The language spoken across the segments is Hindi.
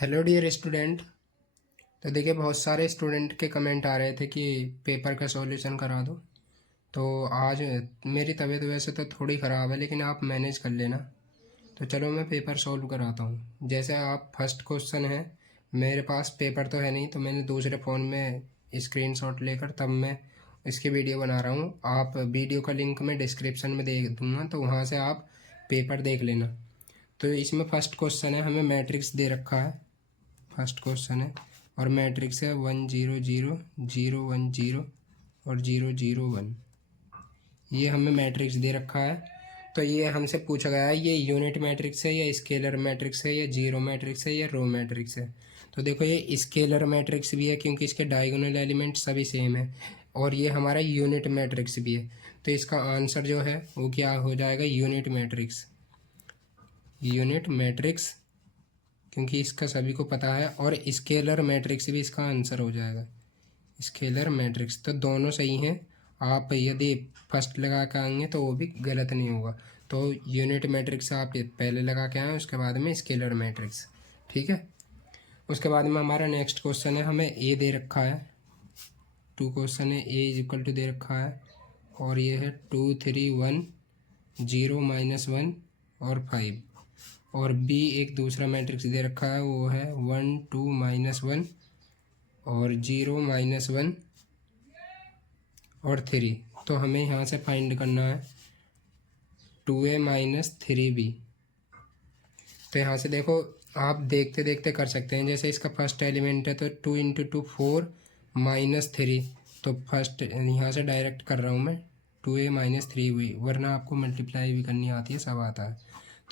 Hello dear student. तो देखिए, बहुत सारे स्टूडेंट के कमेंट आ रहे थे कि पेपर का सॉल्यूशन करा दो। तो आज मेरी तबीयत वैसे तो थोड़ी ख़राब है, लेकिन आप मैनेज कर लेना। तो चलो मैं पेपर सॉल्व कराता हूँ। जैसे आप फर्स्ट क्वेश्चन है, मेरे पास पेपर तो है नहीं, तो मैंने दूसरे फ़ोन में स्क्रीनशॉट लेकर तब मैं इसकी वीडियो बना रहा हूँ। आप वीडियो का लिंक मैं डिस्क्रिप्शन में दे दूँगा, तो वहाँ से आप पेपर देख लेना। तो इसमें फर्स्ट क्वेश्चन है, हमें मैट्रिक्स दे रखा है। फर्स्ट क्वेश्चन है और मैट्रिक्स है 1 0 0 0 1 0 और 0 0 1। ये हमें मैट्रिक्स दे रखा है। तो ये हमसे पूछा गया है, ये यूनिट मैट्रिक्स है या स्केलर मैट्रिक्स है या जीरो मैट्रिक्स है या रो मैट्रिक्स है। तो देखो, ये स्केलर मैट्रिक्स भी है क्योंकि इसके डायगोनल एलिमेंट सभी सेम है, और ये हमारा यूनिट मैट्रिक्स भी है। तो इसका आंसर जो है वो क्या हो जाएगा, यूनिट मैट्रिक्स। यूनिट मैट्रिक्स, क्योंकि इसका सभी को पता है। और स्केलर मैट्रिक्स भी इसका आंसर हो जाएगा, स्केलर मैट्रिक्स। तो दोनों सही हैं। आप यदि फर्स्ट लगा के आएंगे तो वो भी गलत नहीं होगा। तो यूनिट मैट्रिक्स आप पहले लगा के आए, उसके बाद में स्केलर मैट्रिक्स। ठीक है। उसके बाद में हमारा नेक्स्ट क्वेश्चन है, हमें ए दे रखा है। टू क्वेश्चन है, ए इज इक्वल टू दे रखा है, और ये है 2 3 1 0 -1 और 5। और बी एक दूसरा मैट्रिक्स दे रखा है, वो है 1 2 -1 और 0 -1 और 3। तो हमें यहाँ से फाइंड करना है 2a - 3b। तो यहाँ से देखो, आप देखते देखते कर सकते हैं। जैसे इसका फर्स्ट एलिमेंट है तो 2 × 2 4 -3। तो फर्स्ट यहाँ से डायरेक्ट कर रहा हूँ मैं 2a - 3b, वरना आपको मल्टीप्लाई भी करनी आती है, सब आता है।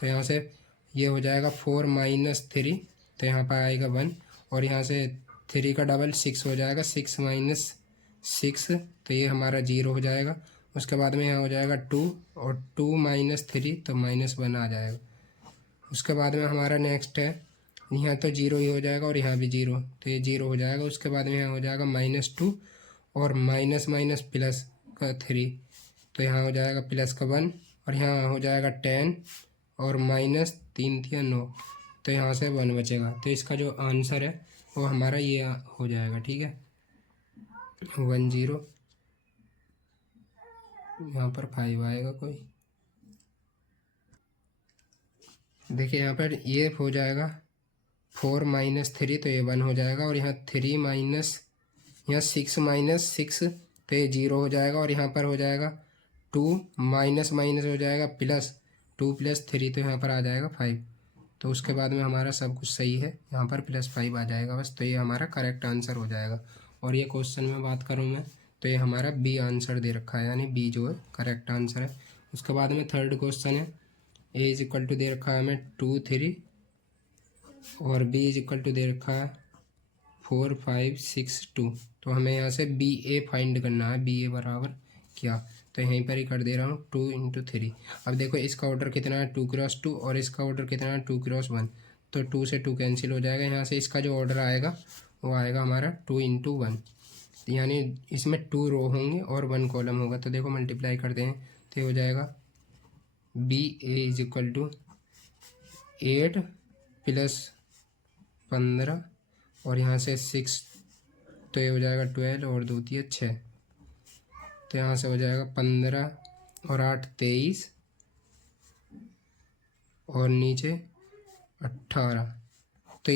तो यहाँ से ये हो जाएगा 4 - 3, तो यहाँ पर आएगा 1। और यहाँ से 3 का डबल 6 हो जाएगा, 6 - 6, तो ये हमारा 0 हो जाएगा। उसके बाद में यहाँ हो जाएगा 2, और 2 - 3 तो -1 आ जाएगा। उसके बाद में हमारा नेक्स्ट है, यहाँ तो 0 ही हो जाएगा और यहाँ भी 0, तो ये 0 हो जाएगा। उसके बाद में यहाँ हो जाएगा -2 और माइनस माइनस प्लस का 3, तो यहाँ हो जाएगा प्लस का 1, और यहाँ हो जाएगा 10 और -3 × 9, तो यहाँ से 1 बचेगा। तो इसका जो आंसर है वो हमारा ये हो जाएगा। ठीक है, 1 0, यहाँ पर 5 आएगा कोई। देखिए यहाँ पर ये हो जाएगा 4 - 3, तो ये 1 हो जाएगा। और यहाँ 3 माइनस, यहाँ 6 - 6, तो ये 0 हो जाएगा। और यहाँ पर हो जाएगा 2 माइनस माइनस हो जाएगा प्लस, 2 + 3, तो यहाँ पर आ जाएगा 5। तो उसके बाद में हमारा सब कुछ सही है, यहाँ पर +5 आ जाएगा बस। तो ये हमारा करेक्ट आंसर हो जाएगा। और ये क्वेश्चन में बात करूँ मैं, तो ये हमारा बी आंसर दे रखा है, यानी बी जो है करेक्ट आंसर है। उसके बाद में थर्ड क्वेश्चन है, ए इज इक्वल टू दे रखा है हमें 2 3, और बी इज इक्वल टू दे रखा है 4 5 6 2। तो हमें यहाँ से बी ए फाइंड करना है। बी ए बराबर क्या, तो यहीं पर ही कर दे रहा हूँ 2 × 3। अब देखो, इसका ऑर्डर कितना है 2 × 2, और इसका ऑर्डर कितना है 2 × 1। तो 2 से 2 कैंसिल हो जाएगा। यहाँ से इसका जो ऑर्डर आएगा वो आएगा हमारा 2 × 1, यानी इसमें 2 रो होंगे और 1 कॉलम होगा। तो देखो मल्टीप्लाई करते हैं, तो हो जाएगा B A is equal to 8 + 15, और यहाँ से 6, तो ये हो जाएगा 12 और 2 × 6, तो यहाँ से हो जाएगा 15 और 8 23, और नीचे 18। तो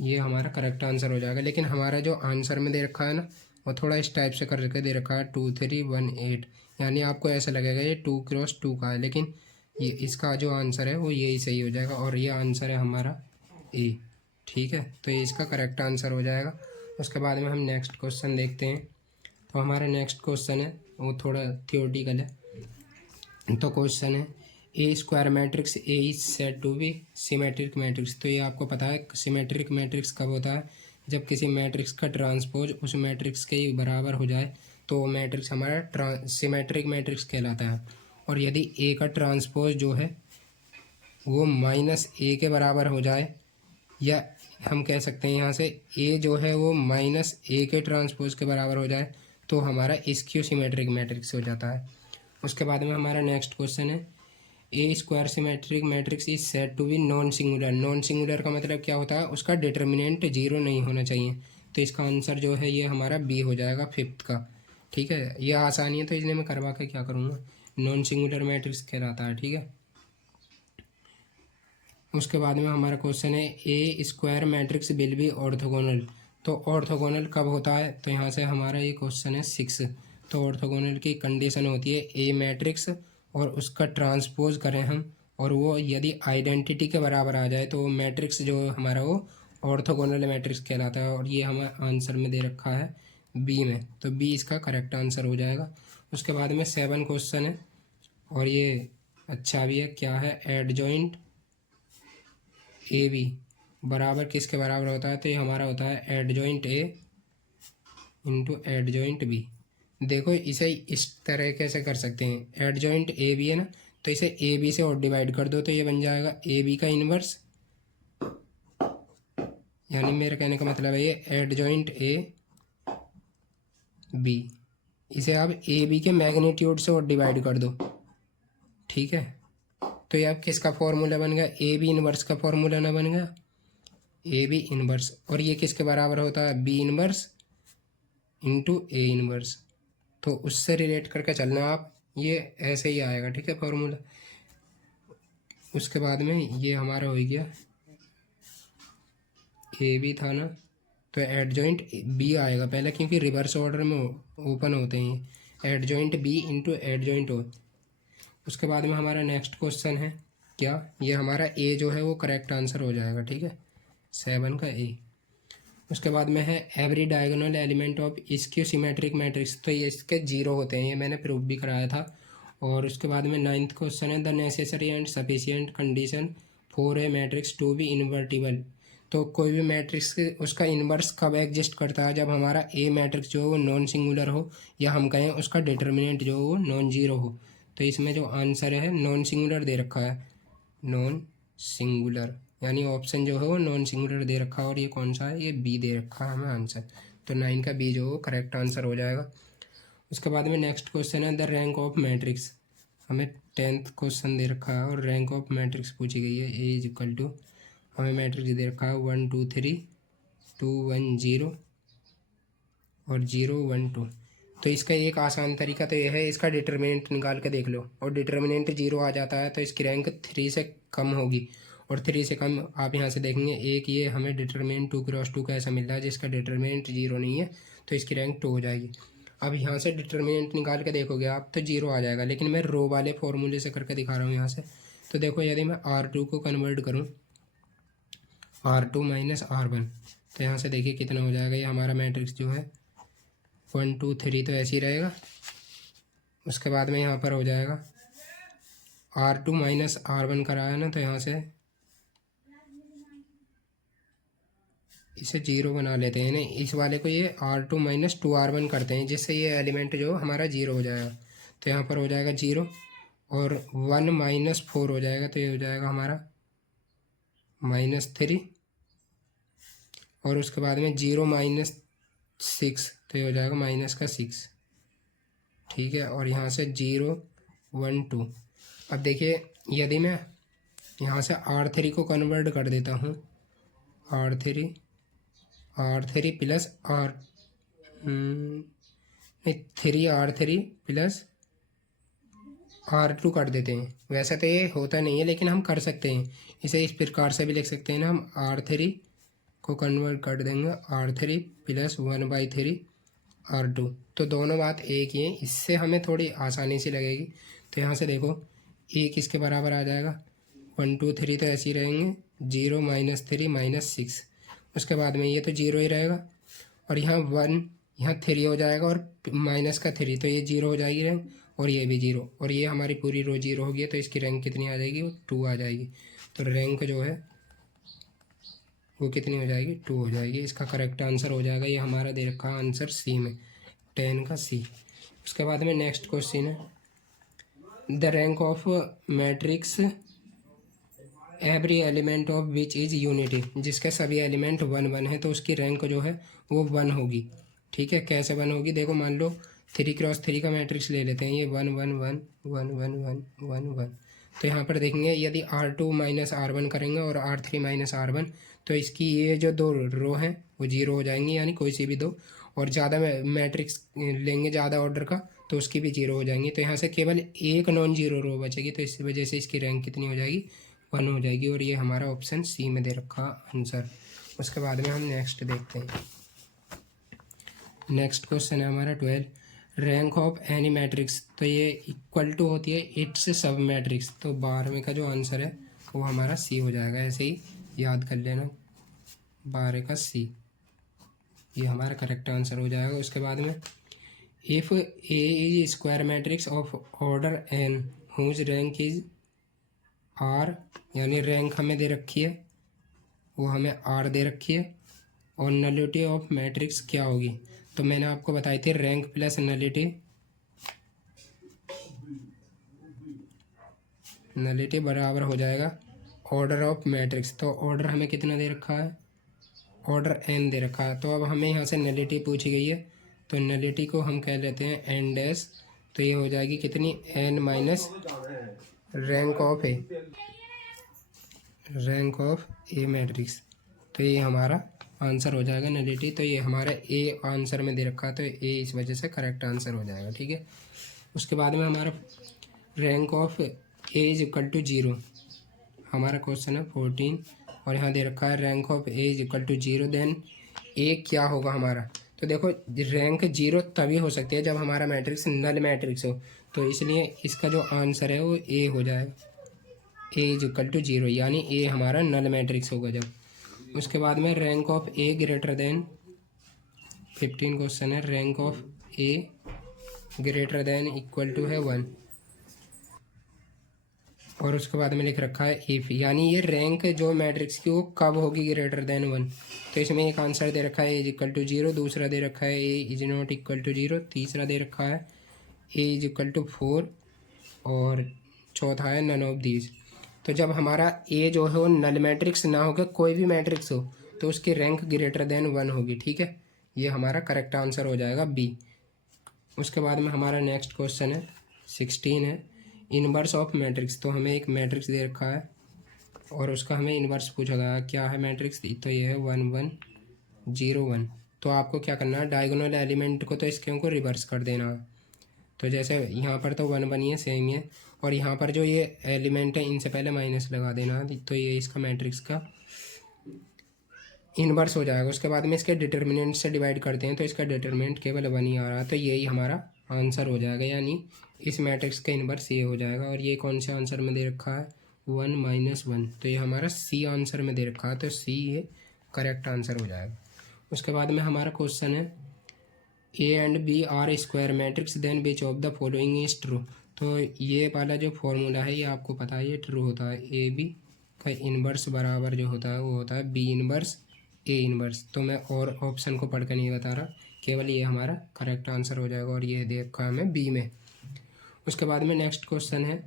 ये हमारा करेक्ट आंसर हो जाएगा। लेकिन हमारा जो आंसर में दे रखा है ना, वो थोड़ा इस टाइप से करके दे रखा है 2 3 1 8, यानी आपको ऐसा लगेगा ये 2 × 2 का है, लेकिन ये इसका जो आंसर है वो यही सही हो जाएगा। और ये आंसर है हमारा ए। ठीक है, तो ये इसका करेक्ट आंसर हो जाएगा। उसके बाद में हम नेक्स्ट क्वेश्चन देखते हैं। तो हमारा नेक्स्ट क्वेश्चन है वो थोड़ा थियोरटिकल है। तो क्वेश्चन है, ए square matrix A is said to be symmetric matrix. तो ये आपको पता है सिमेट्रिक मैट्रिक्स कब होता है, जब किसी मैट्रिक्स का ट्रांसपोज उस मैट्रिक्स के बराबर हो जाए तो वो मैट्रिक्स हमारा सिमेट्रिक मैट्रिक्स कहलाता है। और यदि ए का ट्रांसपोज जो है वो -a के बराबर हो जाए, या हम कह सकते हैं यहाँ से ए जो है वो -a के ट्रांसपोज के बराबर हो जाए, तो हमारा स्क्यू सिमेट्रिक मैट्रिक्स हो जाता है। उसके बाद में हमारा नेक्स्ट क्वेश्चन है, ए square symmetric matrix is said to be non singular. Non singular का मतलब क्या होता है, उसका डिटर्मिनेंट जीरो नहीं होना चाहिए। तो इसका आंसर जो है ये हमारा बी हो जाएगा, फिफ्थ का। ठीक है, ये आसानी है तो इसलिए मैं करवा के क्या करूँगा, नॉन सिंगुलर मैट्रिक्स कहलाता है। ठीक है, उसके बाद में हमारा क्वेश्चन है ए square matrix will be orthogonal. तो ऑर्थोगोनल कब होता है, तो यहाँ से हमारा ये क्वेश्चन है 6। तो ऑर्थोगोनल की कंडीशन होती है ए मैट्रिक्स और उसका ट्रांसपोज करें हम, और वो यदि आइडेंटिटी के बराबर आ जाए तो वो मैट्रिक्स जो हमारा वो ऑर्थोगोनल मैट्रिक्स कहलाता है। और ये हमें आंसर में दे रखा है बी में, तो बी इसका करेक्ट आंसर हो जाएगा। उसके बाद में 7 क्वेश्चन है और ये अच्छा भी है, क्या है, एडजॉइंट ए बी बराबर किसके बराबर होता है, तो ये हमारा होता है adjoint A into adjoint B. देखो इसे इस तरीके से कर सकते हैं, एडजॉइंट ए बी है ना, तो इसे ए बी से और डिवाइड कर दो तो ये बन जाएगा ए बी का इन्वर्स, यानी मेरे कहने का मतलब है ये एडजॉइंट ए बी। इसे आप ए बी के मैग्नीट्यूड से और डिवाइड कर दो। ठीक है, तो ये अब किसका फॉर्मूला बन गया, ए बी इन्वर्स का फॉर्मूला ना बन गया, ए बी इन्वर्स। और ये किसके बराबर होता है, B inverse into A inverse. तो उससे रिलेट करके चलना आप, ये ऐसे ही आएगा। ठीक है, फॉर्मूला। उसके बाद में ये हमारा हो गया ए बी था ना, तो एडजॉइंट बी आएगा पहले, क्योंकि रिवर्स ऑर्डर में ओपन होते हैं, एडजॉइंट बी इंटू एडजॉइंट ओ। उसके बाद में हमारा नेक्स्ट क्वेश्चन है क्या, ये हमारा ए जो है वो करेक्ट आंसर हो जाएगा। ठीक है, 7 का ए। उसके बाद में है every diagonal element of skew symmetric matrix, तो ये इसके जीरो होते हैं, ये मैंने प्रूफ भी कराया था। और उसके बाद में 9th क्वेश्चन है the necessary and sufficient condition for a matrix to be invertible. तो कोई भी मैट्रिक्स उसका इन्वर्स कब एग्जिस्ट करता है, जब हमारा ए मैट्रिक्स जो है वो नॉन सिंगुलर हो, या हम कहें उसका डिटर्मिनेंट जो हो वो नॉन जीरो हो। तो इसमें जो आंसर है नॉन सिंगुलर दे रखा है, नॉन सिंगुलर, यानी ऑप्शन जो है वो नॉन सिंगुलर दे रखा है। और ये कौन सा है, ये बी दे रखा है हमें आंसर। तो 9 का बी जो है वो करेक्ट आंसर हो जाएगा। उसके बाद में नेक्स्ट क्वेश्चन है द रैंक ऑफ मैट्रिक्स। हमें 10th क्वेश्चन दे रखा है और रैंक ऑफ मैट्रिक्स पूछी गई है। ए इज इक्वल टू, हमें मैट्रिक्स दे रखा है 1 2 3 2 1 0 और 0 1 2। तो इसका एक आसान तरीका तो यह है, इसका डिटर्मिनेंट निकाल के देख लो, और डिटर्मिनेंट 0 आ जाता है तो इसकी रैंक 3 से कम होगी। और 3 से कम आप यहाँ से देखेंगे, एक ये हमें डिटर्मिनेंट 2×2 का ऐसा मिल रहा है जिसका डिटर्मिनेंट 0 नहीं है, तो इसकी रैंक 2 हो जाएगी। अब यहाँ से डिटर्मिनेंट निकाल के देखोगे आप तो 0 आ जाएगा, लेकिन मैं रो वाले फॉर्मूले से करके दिखा रहा हूँ यहाँ से। तो देखो यदि मैं R2 को कन्वर्ट करूँ R2 माइनस R1, तो यहाँ से देखिए कितना हो जाएगा, ये हमारा मैट्रिक्स जो है 1 2 3 तो ऐसे ही रहेगा। उसके बाद में यहाँ पर हो जाएगा R2 माइनस R1 कराया ना, तो यहाँ से इसे 0 बना लेते हैं ना, इस वाले को ये R2 माइनस 2R1 करते हैं, जिससे ये एलिमेंट जो हमारा 0 हो जाएगा। तो यहाँ पर हो जाएगा 0 और 1 माइनस 4 हो जाएगा, तो ये हो जाएगा हमारा -3। और उसके बाद में 0 माइनस 6, तो ये हो जाएगा -6। ठीक है, और यहाँ से 0 1 2। अब देखिए यदि मैं यहाँ से R3 को कन्वर्ट कर देता हूँ, R3 प्लस नहीं 3R3 प्लस R2 कर देते हैं। वैसे तो ये होता नहीं है लेकिन हम कर सकते हैं, इसे इस प्रकार से भी लिख सकते हैं ना, हम R3 को कन्वर्ट कर देंगे R3 प्लस 1/3 R2। तो दोनों बात एक ही है, इससे हमें थोड़ी आसानी से लगेगी। तो यहाँ से देखो ए किसके बराबर आ जाएगा, 1 2 3 तो ऐसे ही रहेंगे, 0 -3 -6। उसके बाद में ये तो 0 ही रहेगा, और यहाँ 1 यहाँ 3 हो जाएगा और माइनस का 3, तो ये 0 हो जाएगी रैंक, और ये भी 0, और ये हमारी पूरी रो 0 होगी, तो इसकी रैंक कितनी आ जाएगी, वो 2 आ जाएगी। तो रैंक जो है वो कितनी हो जाएगी, 2 हो जाएगी। इसका करेक्ट आंसर हो जाएगा, ये हमारा दे रखा आंसर सी में, 10 का सी। उसके बाद में नेक्स्ट क्वेश्चन है the rank of matrix every element of which is unity, जिसके सभी एलिमेंट 1 1 है तो उसकी रैंक जो है वो 1 होगी। ठीक है, कैसे 1 होगी, देखो मान लो 3×3 का मैट्रिक्स ले लेते हैं, ये 1 1 1 1 1 1 1 1, तो यहाँ पर देखेंगे यदि R2 माइनस R1 करेंगे और R3 माइनस R1, तो इसकी ये जो दो रो हैं वो जीरो हो जाएंगी, यानी कोई सी भी दो। और ज़्यादा मैट्रिक्स लेंगे ज़्यादा ऑर्डर का तो उसकी भी जीरो हो जाएंगी। तो यहाँ से केवल एक नॉन जीरो रो बचेगी, तो इस वजह से इसकी रैंक कितनी हो जाएगी, 1 हो जाएगी। और ये हमारा ऑप्शन सी में दे रखा आंसर। उसके बाद में हम नेक्स्ट देखते हैं। नेक्स्ट क्वेश्चन है हमारा 12, रैंक ऑफ एनी मैट्रिक्स। तो ये इक्वल टू होती है इट्स सब मैट्रिक्स। तो 12वें का जो आंसर है वो हमारा सी हो जाएगा, ऐसे ही याद कर लेना, 12 का सी, ये हमारा करेक्ट आंसर हो जाएगा। उसके बाद में if A is square matrix of order N whose rank is R, यानी रैंक हमें दे रखी है, वो हमें आर दे रखी है, और नलिटी ऑफ मैट्रिक्स क्या होगी। तो मैंने आपको बताई थी रैंक प्लस नलिटी बराबर हो जाएगा ऑर्डर ऑफ मैट्रिक्स। तो ऑर्डर हमें कितना दे रखा है, ऑर्डर एन दे रखा है। तो अब हमें यहाँ से नलिटी पूछी गई है, तो नलिटी को हम कह लेते हैं एन डैश। तो ये हो जाएगी कितनी, N minus rank of A matrix. तो ये हमारा आंसर हो जाएगा नलिटी। तो ये हमारा ए आंसर में दे रखा है, तो ए इस वजह से करेक्ट आंसर हो जाएगा, ठीक है। उसके बाद में हमारा rank of A is equal to 0, हमारा क्वेश्चन है 14, और यहाँ दे रखा है rank of A is equal to 0, then A क्या होगा हमारा। तो देखो रैंक 0 तभी हो सकती है जब हमारा मैट्रिक्स नल मैट्रिक्स हो, तो इसलिए इसका जो आंसर है वो ए हो जाएगा, ए इज इक्वल टू 0, यानी ए हमारा नल मैट्रिक्स होगा जब। उसके बाद में rank of A greater than 15 question है, rank of A greater than equal to है 1, और उसके बाद में लिख रखा है इफ़, यानी ये रैंक जो मैट्रिक्स की वो कब होगी ग्रेटर देन 1। तो इसमें एक आंसर दे रखा है ए इज इक्वल टू 0, दूसरा दे रखा है A is not equal to 0, तीसरा दे रखा है ए इज इक्वल टू 4, और चौथा है नन ऑफ दीज। तो जब हमारा ए जो है वो नल मैट्रिक्स ना होकर कोई भी मैट्रिक्स हो तो उसकी रैंक ग्रेटर देन 1 होगी, ठीक है। ये हमारा करेक्ट आंसर हो जाएगा बी। उसके बाद में हमारा नेक्स्ट क्वेश्चन है 16 है, इनवर्स ऑफ मैट्रिक्स। तो हमें एक मैट्रिक्स दे रखा है और उसका हमें इनवर्स पूछा गया क्या है मैट्रिक्स, तो ये है 1 1 0 1। तो आपको क्या करना है, डायगोनल एलिमेंट को तो इसके को रिवर्स कर देना है। तो जैसे यहाँ पर तो 1 1 ही है, सेम ही है, और यहाँ पर जो ये एलिमेंट है इनसे पहले माइनस लगा देना, तो ये इसका मैट्रिक्स का इनवर्स हो जाएगा। उसके बाद में इसके डिटर्मिनेंट से डिवाइड करते हैं तो इसका डिटर्मिनेंट केवल 1 ही आ रहा है, तो यही हमारा आंसर हो जाएगा, यानी इस मैट्रिक्स का इनवर्स ये हो जाएगा। और ये कौन से आंसर में दे रखा है, 1 -1, तो ये हमारा सी आंसर में दे रखा है, तो सी ये करेक्ट आंसर हो जाएगा। उसके बाद में हमारा क्वेश्चन है A and B are square matrix then which of the following is true. तो ये वाला जो फॉर्मूला है ये आपको पता है, ये ट्रू होता है। ए बी का इनवर्स बराबर जो होता है वो होता है बी इनवर्स ए इनवर्स। तो मैं और ऑप्शन को पढ़ कर नहीं बता रहा, केवल ये हमारा करेक्ट आंसर हो जाएगा, और ये देखा हमें बी में। उसके बाद में नेक्स्ट क्वेश्चन है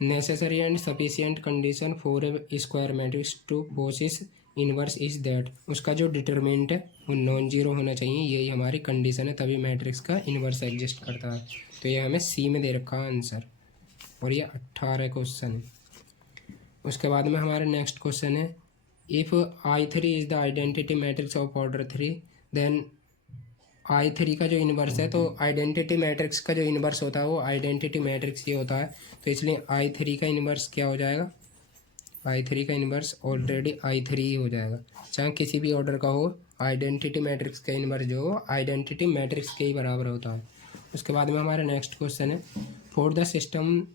necessary and sufficient condition for a square matrix to possess inverse is that. उसका जो डिटरमिनेंट है वो नॉन जीरो होना चाहिए, यही हमारी कंडीशन है, तभी मैट्रिक्स का इनवर्स एग्जिस्ट करता है। तो ये हमें सी में दे रखा है आंसर, और ये 18 क्वेश्चन है। उसके बाद में हमारा नेक्स्ट क्वेश्चन है if I3 is the identity matrix of order 3 then I3 का जो इनवर्स है, तो आइडेंटिटी मैट्रिक्स का जो इनवर्स होता है वो आइडेंटिटी मैट्रिक्स ही होता है, तो इसलिए I3 का इनवर्स क्या हो जाएगा, I3 का इनवर्स ऑलरेडी I3 ही हो जाएगा, चाहे किसी भी ऑर्डर का हो। आइडेंटिटी मैट्रिक्स का इनवर्स जो हो आइडेंटिटी मैट्रिक्स के ही बराबर होता है। उसके बाद में हमारा नेक्स्ट क्वेश्चन है for the system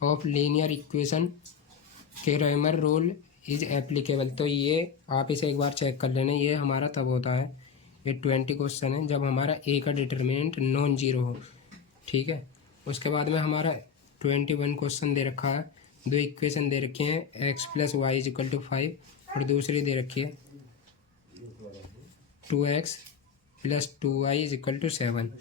of linear equation Cramer rule is applicable. तो ये आप इसे एक बार चेक कर लेना, ये हमारा तब होता है, ये 20 क्वेश्चन है, जब हमारा ए का डिटरमिनेंट नॉन जीरो हो, ठीक है। उसके बाद में हमारा 21 क्वेश्चन दे रखा है, दो इक्वेशन दे रखे हैं x + y = 5, और दूसरी दे रखी है 2x + 2y = 7।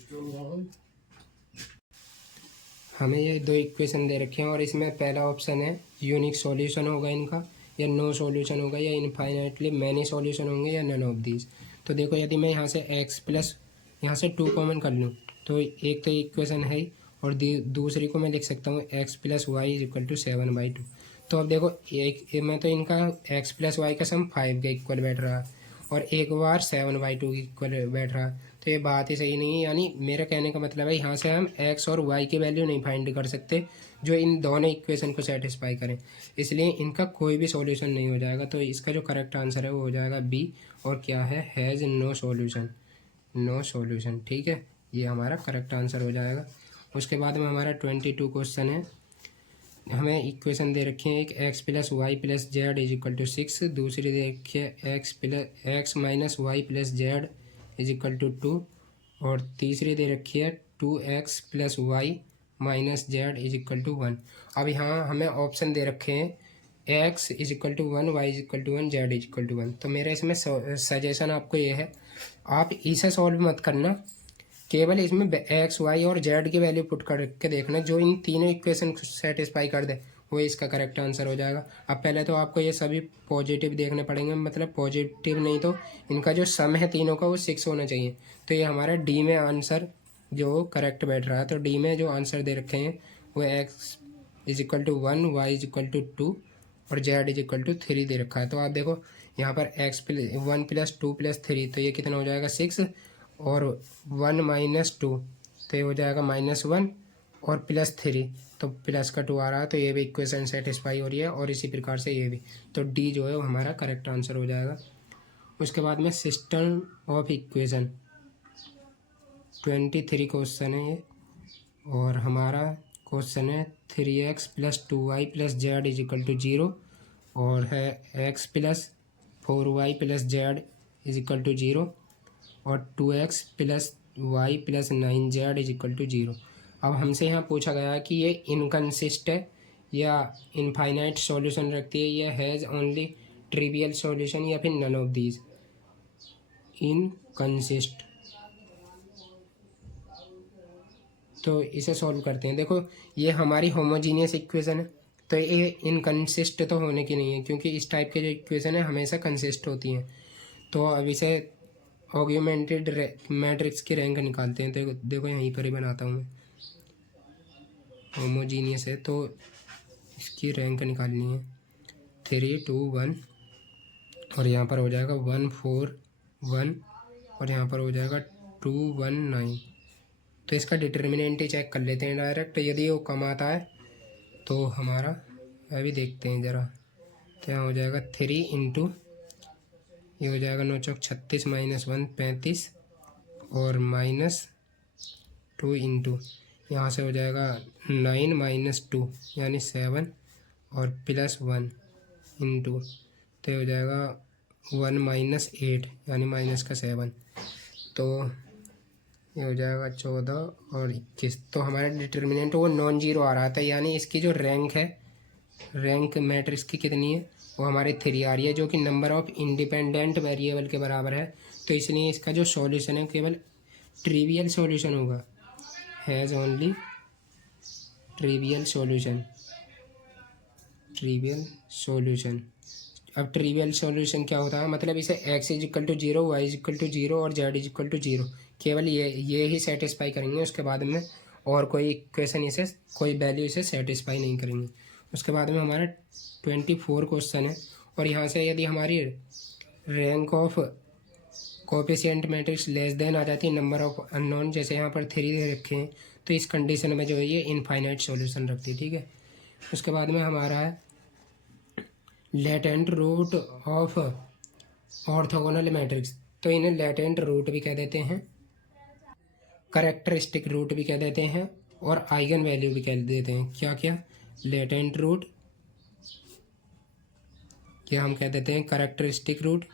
हमें ये दो इक्वेशन दे रखे हैं, और इसमें पहला ऑप्शन है यूनिक सॉल्यूशन होगा इनका, या नो सॉल्यूशन होगा, या इनफाइनाइटली मैनी सॉल्यूशन होंगे, या नन ऑफ दीज। तो देखो यदि मैं यहाँ से x प्लस यहाँ से 2 कॉमन कर लूँ तो एक तो इक्वेशन है ही, और दूसरी को मैं लिख सकता हूँ X plus Y is equal to 7/2। तो अब देखो मैं तो इनका एक्स प्लस वाई का सम 5 के इक्वल बैठ रहा और एक बार 7/2 के इक्वल बैठ रहा, तो ये बात ही सही नहीं है। यानी मेरा कहने का मतलब है यहाँ से हम एक्स और वाई की वैल्यू नहीं फाइंड कर सकते जो इन दोनों इक्वेशन को सेटिस्फाई करें, इसलिए इनका कोई भी सॉल्यूशन नहीं हो जाएगा। तो इसका जो करेक्ट आंसर है वो हो जाएगा बी, और क्या है, has no solution, no solution. ठीक है, ये हमारा करेक्ट आंसर हो जाएगा। उसके बाद में हमारा 22 क्वेश्चन है। हमें इक्वेशन दे रखी है एक X plus Y plus Z is equal to 6, दूसरी दे रखी है X minus Y plus Z is equal to 2, और तीसरी दे रखी है 2x plus Y minus Z is equal to 1। अब यहाँ हमें ऑप्शन दे रखे हैं x is equal to 1, Y is equal to 1, Z is equal to 1। तो मेरा इसमें सजेशन आपको ये है, आप इसे सॉल्व मत करना, केवल इसमें एक्स वाई और जेड की वैल्यू पुट करके देखना, जो इन तीनों इक्वेशन को सेटिस्फाई कर दे वो इसका करेक्ट आंसर हो जाएगा। अब पहले तो आपको ये सभी पॉजिटिव देखने पड़ेंगे, मतलब पॉजिटिव नहीं तो इनका जो सम है तीनों का वो 6 होना चाहिए। तो ये हमारा डी में आंसर जो करेक्ट बैठ रहा है। तो डी में जो आंसर दे रखे हैं वो X is equal to 1, Y is equal to 2 और जेड इज इक्वल टू 3 दे रखा है। तो आप देखो यहाँ पर एक्स 1 प्लस 2 प्लस 3, तो ये कितना हो जाएगा 6, और 1 माइनस 2 तो ये हो जाएगा -1, और प्लस 3 तो प्लस का 2 आ रहा है, तो ये भी इक्वेशन सेटिस्फाई हो रही है, और इसी प्रकार से ये भी। तो डी जो है वो हमारा करेक्ट आंसर हो जाएगा। उसके बाद में सिस्टम ऑफ इक्वेशन 23 क्वेश्चन है ये, और हमारा क्वेश्चन है 3x plus 2y plus Z is equal to 0, और है x plus 4y plus Z is equal to 0, और 2x plus Y plus 9z is equal to 0। अब हमसे यहाँ पूछा गया है कि ये इनकन्सिस्ट है या इनफाइनाइट सॉल्यूशन रखती है, या हैज़ ओनली ट्रिवियल सॉल्यूशन, या फिर नन ऑफ दीज। इनकन्सिस्ट, तो इसे सॉल्व करते हैं। देखो ये हमारी होमोजीनियस इक्वेशन है, तो ये इनकन्सिस्ट तो होने की नहीं है, क्योंकि इस टाइप के जो इक्वेशन है हमेशा कंसिस्ट होती हैं। तो अब इसे ऑग्यूमेंटेड मैट्रिक्स की रैंक निकालते हैं। तो देखो यहीं पर ही बनाता हूँ मैं, होमोजीनियस है तो इसकी रैंक निकालनी है 3 2 1, और यहाँ पर हो जाएगा 1 4 1, और यहाँ पर हो जाएगा 2 1 9। तो इसका डिटर्मिनेंट ही चेक कर लेते हैं डायरेक्ट, यदि वो कम आता है तो हमारा अभी देखते हैं ज़रा क्या हो जाएगा। 3 इंटू ये हो जाएगा 9 चौक 36 माइनस 1 35, और -2 इंटू यहाँ से हो जाएगा 9 माइनस 2 यानी 7, और +1 इंटू तो हो जाएगा 1 माइनस 8 यानी माइनस का 7, तो ये हो जाएगा 14 और 21। तो हमारा डिटर्मिनेंट वो नॉन जीरो आ रहा था, यानी इसकी जो रैंक है, रैंक मैट्रिक्स की कितनी है, वो हमारी 3 आ रही है, जो कि नंबर ऑफ इंडिपेंडेंट वेरिएबल के बराबर है। तो इसलिए इसका जो सॉल्यूशन है केवल ट्रिवियल सॉल्यूशन होगा, has only trivial solution, trivial solution. अब ट्रिवियल सॉल्यूशन क्या होता है, मतलब इसे x is equal to 0, Y is equal to 0 और z इज इक्वल टू 0, केवल ये ही सेटिस्फाई करेंगे। उसके बाद में और कोई इक्वेशन इसे, कोई वैल्यू इसे सेटिस्फाई नहीं करेंगे। उसके बाद में हमारा 24 क्वेश्चन है, और यहाँ से यदि हमारी rank of coefficient matrix less than आ जाती है नंबर ऑफ अननोन, जैसे यहाँ पर 3 दे रखे हैं, तो इस कंडीशन में जो है ये इनफाइनाइट सॉल्यूशन रखती है। ठीक है, उसके बाद में हमारा है latent root of orthogonal matrix. तो इन्हें लेटेंट रूट भी कह देते हैं, करेक्टरिस्टिक रूट भी कह देते हैं, और आइगन वैल्यू भी कह देते हैं। क्या क्या, लेटेंट रूट, क्या हम कह देते हैं करेक्टरिस्टिक रूट,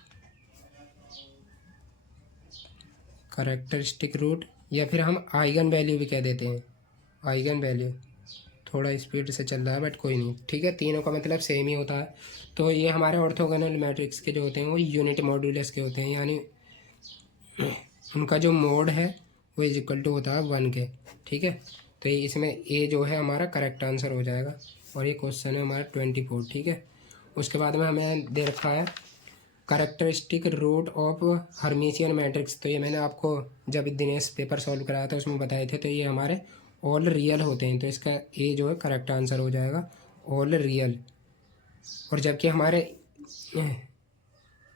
करेक्टरिस्टिक रूट, या फिर हम आइगन वैल्यू भी कह देते हैं, आइगन वैल्यू। थोड़ा स्पीड से चल रहा है बट कोई नहीं, ठीक है, तीनों का मतलब सेम ही होता है। तो ये हमारे ऑर्थोगोनल मैट्रिक्स के जो होते हैं वो यूनिट मॉड्यूलस के होते हैं, यानी उनका जो मोड है वो इज इक्वल टू होता है 1 के। ठीक है, तो ये इसमें ए जो है हमारा करेक्ट आंसर हो जाएगा, और ये क्वेश्चन है हमारा 24। ठीक है, उसके बाद में हमें दे रखा है characteristic root of Hermitian matrix. तो ये मैंने आपको जब दिनेश पेपर सॉल्व कराया था उसमें बताए थे। तो ये हमारे ऑल रियल होते हैं, तो इसका ए जो है करेक्ट आंसर हो जाएगा, ऑल रियल। और जबकि हमारे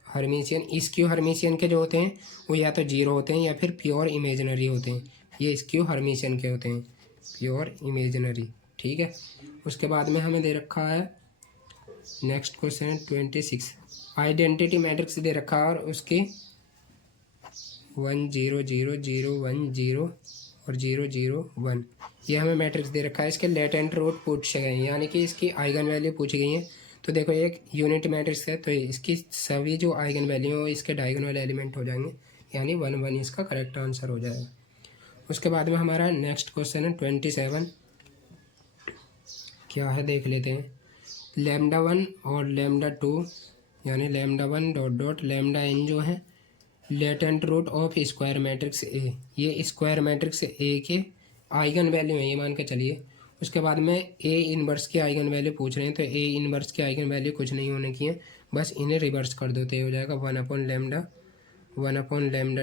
हर्मिशियन, स्क्यू हर्मिशियन के जो होते हैं वो या तो जीरो होते हैं या फिर प्योर इमेजिनरी होते हैं। ये स्क्यू हर्मिशियन के होते हैं, प्योर इमेजिनरी। ठीक है, उसके बाद में हमें दे रखा है नेक्स्ट क्वेश्चन है 26। आइडेंटिटी मैट्रिक्स दे रखा है और उसकी 1 0 0 0 1 0 और 0 0 1 ये हमें मैट्रिक्स दे रखा है। इसके लेटेंट रूट पूछे गए हैं, यानी कि इसकी आइगन वैल्यू पूछी गई हैं। तो देखो एक यूनिट मैट्रिक्स है, तो इसकी सभी जो आइगन वैल्यू है वो इसके डायगोनल एलिमेंट हो जाएंगे, यानी 1 1 इसका करेक्ट आंसर हो जाएगा। उसके बाद में हमारा नेक्स्ट क्वेश्चन है 27। क्या है देख लेते हैं। लैम्डा 1 और लैम्डा 2 यानी lambda 1 dot dot lambda n जो है latent root of square matrix A, ये स्क्वायर मैट्रिक्स ए के आइगन वैल्यू है ये मान के चलिए। उसके बाद में ए इनवर्स की आइगन वैल्यू पूछ रहे हैं, तो ए इनवर्स की आइगन वैल्यू कुछ नहीं होने की है, बस इन्हें रिवर्स कर दो तो ये हो जाएगा 1/λ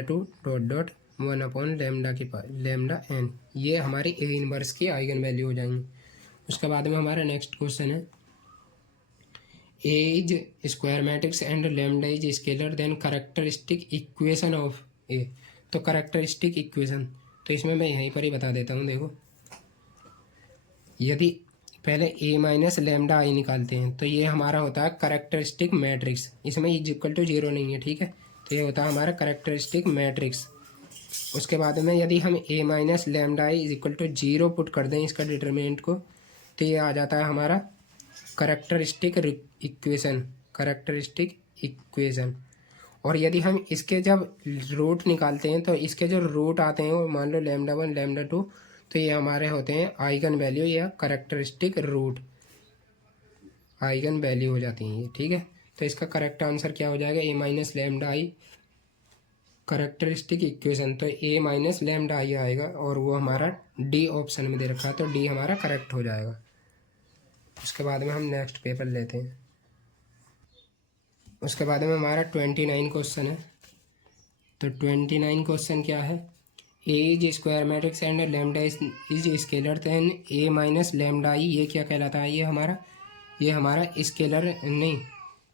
2 डॉट डॉट 1/λ n, ये हमारी ए इनवर्स की आइगन वैल्यू हो जाएंगी। उसके बाद में हमारा नेक्स्ट क्वेश्चन है A is square matrix and lambda is scalar then characteristic equation of A. तो कैरेक्टरिस्टिक इक्वेशन तो इसमें मैं यहीं पर ही बता देता हूँ। देखो यदि पहले ए माइनस लैम्डा आई निकालते हैं तो ये हमारा होता है कैरेक्टरिस्टिक मैट्रिक्स, इसमें इज इक्वल टू 0 नहीं है। ठीक है, तो ये होता है हमारा कैरेक्टरिस्टिक मैट्रिक्स। उसके बाद में यदि हम A minus lambda I is equal to 0 put कर दें इसका डिटर्मिनेंट को, तो ये आ जाता है हमारा कैरेक्टरिस्टिक इक्वेशन, कैरेक्टरिस्टिक इक्वेशन। और यदि हम इसके जब रूट निकालते हैं तो इसके जो रूट आते हैं वो मान लो लैम्डा 1 लैम्डा 2, तो ये हमारे होते हैं आइगन वैल्यू या कैरेक्टरिस्टिक रूट, आइगन वैल्यू हो जाती हैं ये। ठीक है, तो इसका करेक्ट आंसर क्या हो जाएगा, ए माइनस लैम्डा आई कैरेक्टरिस्टिक इक्वेशन, तो ए माइनस लैम्डा आई आएगा और वो हमारा डी ऑप्शन में दे रखा है, तो डी हमारा करेक्ट हो जाएगा। उसके बाद में हम नेक्स्ट पेपर लेते हैं। उसके बाद में हमारा 29 क्वेश्चन है। तो 29 क्वेश्चन क्या है, A is square matrix and lambda is scalar then A minus lambda I, ये क्या कहलाता है, ये हमारा स्केलर नहीं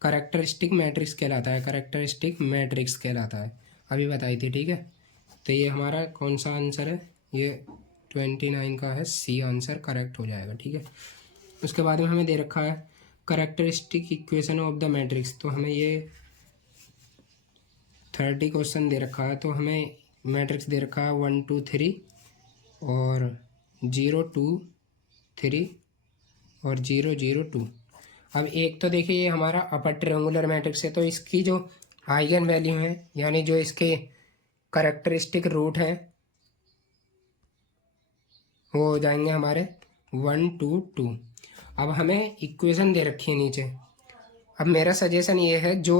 कैरेक्टरिस्टिक मैट्रिक्स कहलाता है, कैरेक्टरिस्टिक मैट्रिक्स कहलाता है, अभी बताई थी। ठीक है, तो ये हमारा कौन सा आंसर है, ये 29 का है सी आंसर करेक्ट हो जाएगा। ठीक है, उसके बाद में हमें दे रखा है characteristic equation of the matrix, तो हमें ये 30 क्वेश्चन दे रखा है। तो हमें मैट्रिक्स दे रखा है 1 2 3 और 0 2 3 और 0 0 2। अब एक तो देखिए ये हमारा अपर ट्रायंगुलर मैट्रिक्स है, तो इसकी जो आइगन वैल्यू है यानी जो इसके कैरेक्टरिस्टिक रूट हैं वो हो जाएंगे हमारे 1 2 2। अब हमें इक्वेशन दे रखी है नीचे। अब मेरा सजेशन ये है जो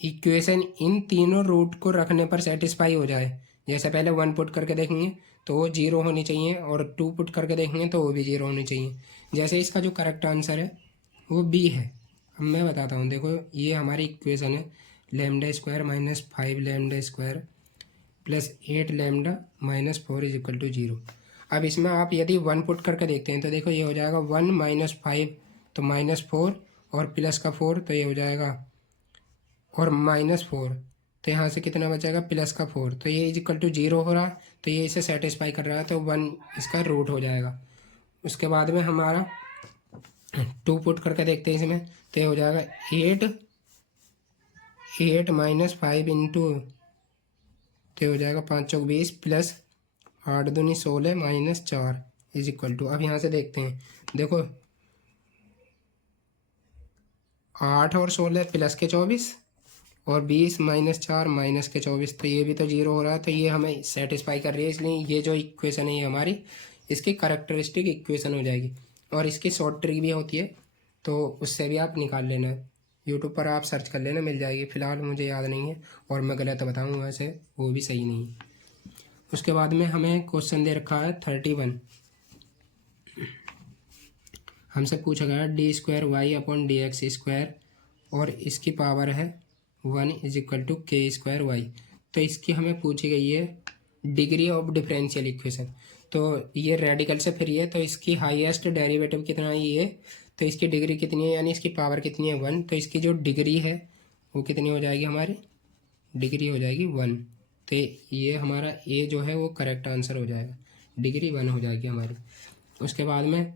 इक्वेशन इन तीनों रूट को रखने पर सेटिस्फाई हो जाए, जैसे पहले 1 पुट करके देखेंगे तो वो 0 होनी चाहिए और 2 पुट करके देखेंगे तो वो भी 0 होनी चाहिए। जैसे इसका जो करेक्ट आंसर है वो बी है। अब मैं बताता हूँ, देखो ये हमारी इक्वेशन है lambda square minus 5 lambda square plus 8 lambda minus 4 is equal to 0। अब इसमें आप यदि 1 पुट करके देखते हैं तो देखो ये हो जाएगा 1 माइनस 5 तो -4 और प्लस का 4 तो ये हो जाएगा और -4, तो यहाँ से कितना बचेगा प्लस का 4, तो ये इज इक्वल टू 0 हो रहा, तो ये इसे सेटिस्फाई कर रहा है, तो 1 इसका रूट हो जाएगा। उसके बाद में हमारा 2 पुट करके देखते हैं इसमें, तो ये हो जाएगा 8 माइनस 5 इंटू, तो ये हो जाएगा 5 चौक 20 प्लस 8 दूनी 16 माइनस 4 इज इक्वल टू, अब यहाँ से देखते हैं, देखो 8 और 16 प्लस के 24 और 20 माइनस 4 माइनस के 24, तो ये भी तो 0 हो रहा है, तो ये हमें सेटिस्फाई कर रही है, इसलिए ये जो इक्वेशन है ये हमारी इसकी कैरेक्टरिस्टिक इक्वेशन हो जाएगी। और इसकी शॉर्ट ट्रिक भी होती है, तो उससे भी आप निकाल लेना, यूट्यूब पर आप सर्च कर लेना, मिल जाएगी। फ़िलहाल मुझे याद नहीं है और मैं गलत बताऊँ वैसे वो भी सही नहीं है। उसके बाद में हमें क्वेश्चन दे रखा है 31। हमसे पूछा गया d²y/dx² और इसकी पावर है 1 is equal to k² y। तो इसकी हमें पूछी गई है डिग्री ऑफ डिफरेंशियल इक्वेशन। तो ये रेडिकल से फ्री है, तो इसकी हाईएस्ट डेरिवेटिव कितना है ये, तो इसकी डिग्री कितनी है यानी इसकी पावर कितनी है 1, तो इसकी जो डिग्री है वो कितनी हो जाएगी, हमारी डिग्री हो जाएगी 1। तो ये हमारा ए जो है वो करेक्ट आंसर हो जाएगा, डिग्री 1 हो जाएगी हमारी। उसके बाद में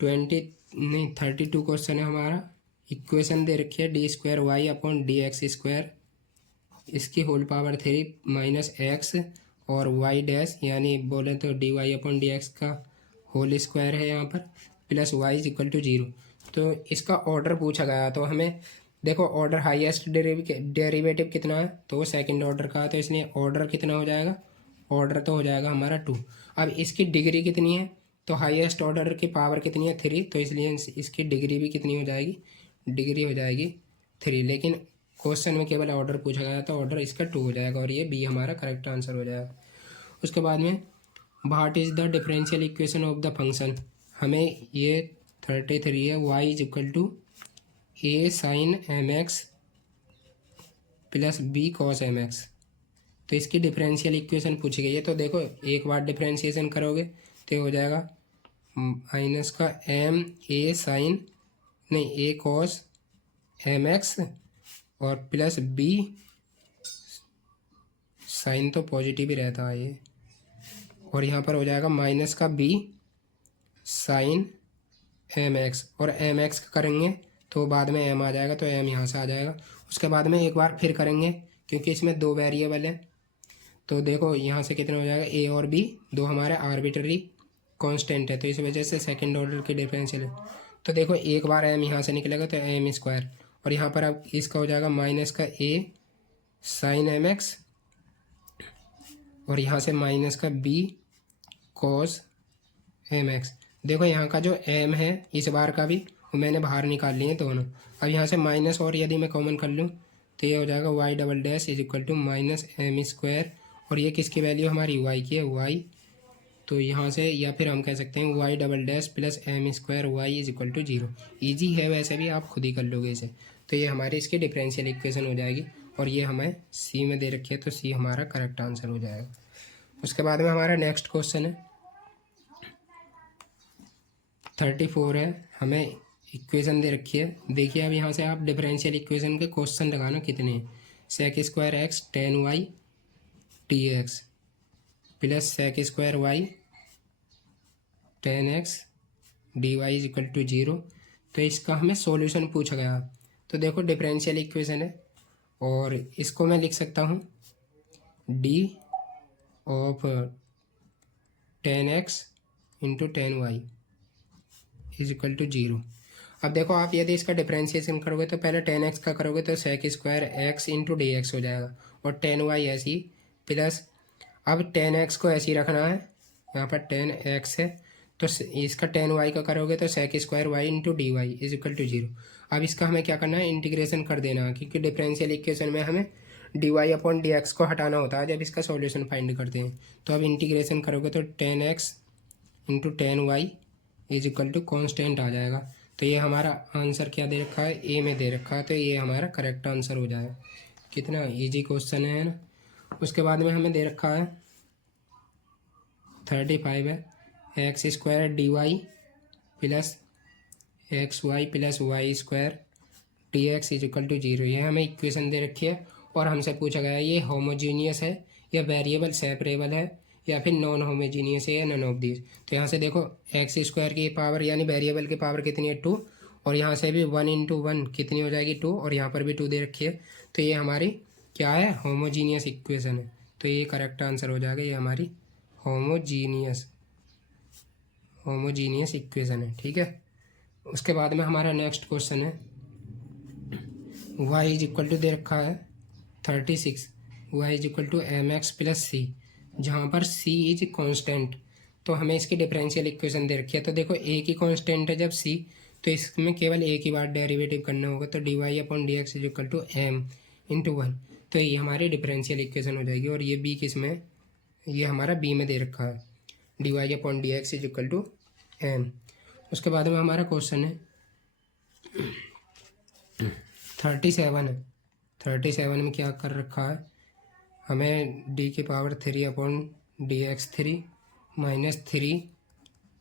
32 क्वेश्चन है हमारा। इक्वेशन दे रखी है d²y/dx², इसकी होल पावर 3 माइनस एक्स और वाई डैश यानी बोले तो dy/dx का होल स्क्वायर है यहाँ पर, plus Y is equal to 0। तो इसका ऑर्डर पूछा गया, तो हमें देखो ऑर्डर हाईएस्ट डेरिवेटिव कितना है, तो वो सेकंड ऑर्डर का है, तो इसलिए ऑर्डर कितना हो जाएगा, ऑर्डर तो हो जाएगा हमारा 2। अब इसकी डिग्री कितनी है, तो हाईएस्ट ऑर्डर की पावर कितनी है 3, तो इसलिए इसकी डिग्री भी कितनी हो जाएगी, डिग्री हो जाएगी 3। लेकिन क्वेश्चन में केवल ऑर्डर पूछा गया तो ऑर्डर इसका 2 हो जाएगा और ये बी हमारा करेक्ट आंसर हो जाएगा। उसके बाद में what is the differential equation of the function, हमें ये 33 है, y is equal to A sine M x plus B cos M X. तो इसकी डिफरेंशियल इक्वेशन पूछी गई है, तो देखो एक बार डिफरेंशिएशन करोगे तो हो जाएगा माइनस का एम ए साइन नहीं ए कॉस एम एक्स और प्लस बी साइन तो पॉजिटिव ही रहता है ये, और यहाँ पर हो जाएगा माइनस का बी साइन एम एक्स, और एम एक्स करेंगे तो बाद में एम आ जाएगा, तो एम यहाँ से आ जाएगा। उसके बाद में एक बार फिर करेंगे क्योंकि इसमें 2 वेरिएबल है, तो देखो यहाँ से कितना हो जाएगा, ए और बी 2 हमारे आर्बिट्ररी कांस्टेंट है, तो इस वजह से सेकंड ऑर्डर की डिफरेंशियल है। तो देखो एक बार एम यहाँ से निकलेगा तो एम स्क्वायर, और यहाँ पर अब इसका हो जाएगा माइनस का ए साइन एम एक्स और यहाँ से माइनस का बी कॉस एम एक्स। देखो यहाँ का जो एम है इस बार का भी वो मैंने बाहर निकाल लिए दोनों। अब यहाँ से माइनस और यदि मैं कॉमन कर लूँ तो ये हो जाएगा Y double dash is equal to minus M square, और ये किसकी वैल्यू हमारी वाई की है, वाई। तो यहाँ से या फिर हम कह सकते हैं Y double dash plus M square Y is equal to 0। Easy है वैसे भी, आप खुद ही कर लोगे इसे। तो ये हमारी इसकी डिफरेंशियल इक्वेशन हो जाएगी, और ये हमें सी में दे रखी है, तो सी हमारा करेक्ट आंसर हो जाएगा। उसके बाद में हमारा नेक्स्ट क्वेश्चन है 34 है, हमें इक्वेशन दे रखी है। देखिए अब यहाँ से आप डिफरेंशियल इक्वेशन के क्वेश्चन लगाना कितने हैं, sec square X tan Y T X plus sec square Y tan X D Y is equal to 0। तो इसका हमें सॉल्यूशन पूछा गया। तो देखो डिफरेंशियल इक्वेशन है और इसको मैं लिख सकता हूँ D of tan x into tan Y is equal to 0। अब देखो आप यदि इसका डिफरेंशिएशन करोगे तो पहले टेन एक्स का करोगे तो sec square X into D X हो जाएगा, और टेन वाई ऐसी प्लस, अब टेन एक्स को ऐसे ही रखना है, यहाँ पर टेन एक्स है तो इसका टेन वाई का करोगे तो sec square Y into D Y is equal to 0। अब इसका हमें क्या करना है, इंटीग्रेशन कर देना है, क्योंकि डिफरेंशियल इक्वेशन में हमें D Y upon D X को हटाना होता है जब इसका सॉल्यूशन फाइंड करते हैं। तो अब इंटीग्रेशन करोगे तो tan x into tan Y is equal to constant आ जाएगा। तो ये हमारा आंसर क्या दे रखा है, ए में दे रखा है, तो ये हमारा करेक्ट आंसर हो जाएगा। कितना इजी क्वेश्चन है ना। उसके बाद में हमें दे रखा है 35 है, x square D Y plus X Y plus Y square D X is equal to 0। ये हमें इक्वेशन दे रखी है और हमसे पूछा गया है ये होमोजीनियस है या वेरिएबल सेपरेबल है या फिर नॉन होमोजीनियस है या नॉन ऑफ दिस। तो यहाँ से देखो एक्स स्क्वायर की पावर यानी वेरिएबल की पावर कितनी है 2, और यहाँ से भी 1 इंटू 1 कितनी हो जाएगी 2, और यहाँ पर भी 2 दे रखी है। तो ये हमारी क्या है, होमोजीनियस इक्वेशन है, तो ये करेक्ट आंसर हो जाएगा, ये हमारी होमोजीनियस इक्वेशन है। ठीक है। उसके बाद में हमारा नेक्स्ट क्वेश्चन है y इज इक्वल टू दे रखा है 36, y is equal to m x plus c, जहाँ पर c इज कांस्टेंट। तो हमें इसकी डिफरेंशियल इक्वेशन दे रखी है। तो देखो एक ही कांस्टेंट है जब c, तो इसमें केवल एक ही बार डेरिवेटिव करना होगा, तो D Y upon D X is equal to M into 1। तो ये हमारी डिफरेंशियल इक्वेशन हो जाएगी, और ये b किस में, ये हमारा b में दे रखा है, D Y upon D X is equal to M. उसके बाद में हमारा क्वेश्चन है 37 है। 37 में क्या कर रखा है, हमें d की power 3 upon D x 3 -3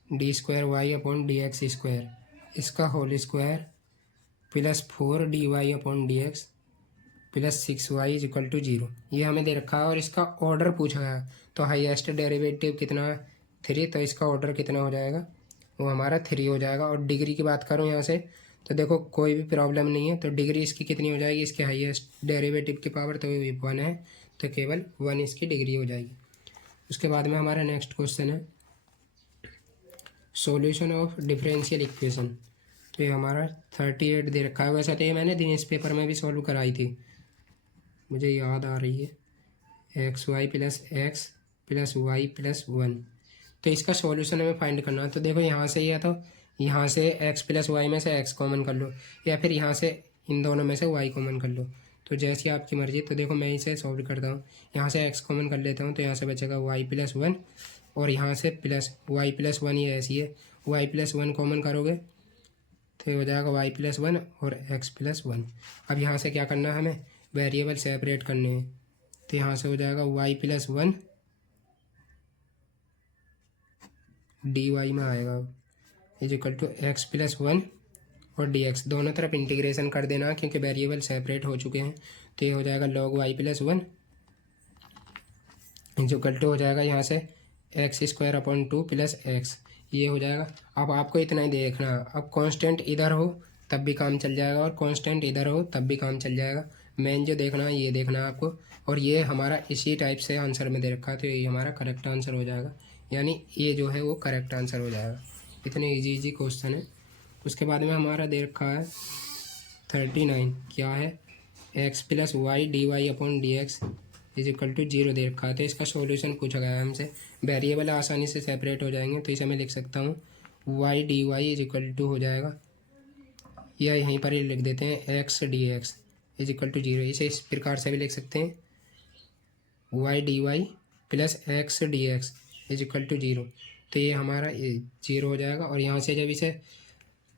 d² y/dx², इसका होल स्क्वायर +4 dy/dx +6y = 0। ये हमें दे रखा है और इसका ऑर्डर पूछा गया है। तो हाईएस्ट डेरिवेटिव कितना है? 3। तो इसका ऑर्डर कितना हो जाएगा? वो हमारा 3 हो जाएगा। और डिग्री की बात करूँ यहाँ से, तो देखो कोई भी प्रॉब्लम नहीं है। तो डिग्री इसकी कितनी हो जाएगी? इसके हाईएस्ट डेरिवेटिव की पावर तो 1 है, तो केवल 1 इसकी डिग्री हो जाएगी। उसके बाद में हमारा नेक्स्ट क्वेश्चन है सॉल्यूशन ऑफ डिफरेंशियल इक्वेशन। तो ये हमारा 38 दे रखा है। वैसे तो ये मैंने दिनेश पेपर में भी सॉल्व कराई थी, मुझे याद आ रही है। xy + x + y + 1। तो इसका सॉल्यूशन हमें फाइंड करना है। तो देखो यहाँ से ये, तो यहाँ से x + y में से x कॉमन कर लो, या फिर यहाँ से इन दोनों में से y कॉमन कर लो, तो जैसी आपकी मर्जी। तो देखो मैं इसे सॉल्व करता हूँ। यहाँ से x कॉमन कर लेता हूँ, तो यहाँ से बचेगा y + 1, और यहाँ से प्लस y + 1, ये ऐसी है। y + 1 कॉमन करोगे तो ये हो जाएगा y + 1 और x + 1। अब यहाँ से क्या करना है? हमें वेरिएबल सेपरेट करने हैं। तो यहाँ से हो जाएगा y + 1 dy में आएगा = x + 1 और dx। दोनों तरफ इंटीग्रेशन कर देना क्योंकि वेरिएबल सेपरेट हो चुके हैं। तो ये हो जाएगा log y + 1 = हो जाएगा यहाँ से x²/2 + x। ये हो जाएगा। अब आपको इतना ही देखना है। अब कांस्टेंट इधर हो तब भी काम चल जाएगा, और कांस्टेंट इधर हो तब भी काम चल जाएगा। मेन जो देखना है ये देखना है आपको। और ये हमारा इसी टाइप से आंसर में दे रखा है, तो ये हमारा करेक्ट आंसर हो जाएगा। यानी ये जो है वो करेक्ट आंसर हो जाएगा। इतने इजी क्वेश्चन है। उसके बाद में हमारा दे रखा है 39। क्या है? x + y dy/dx = 0 दे रखा है। तो इसका सॉल्यूशन पूछा गया है हमसे। वेरिएबल आसानी से सेपरेट हो जाएंगे, तो इसे मैं लिख सकता हूँ y dy = हो जाएगा, या यहीं पर ही लिख देते हैं x dx = 0। इसे इस प्रकार से भी लिख सकते हैं y dy + x dx = 0। तो ये हमारा 0 हो जाएगा। और यहाँ से जब इसे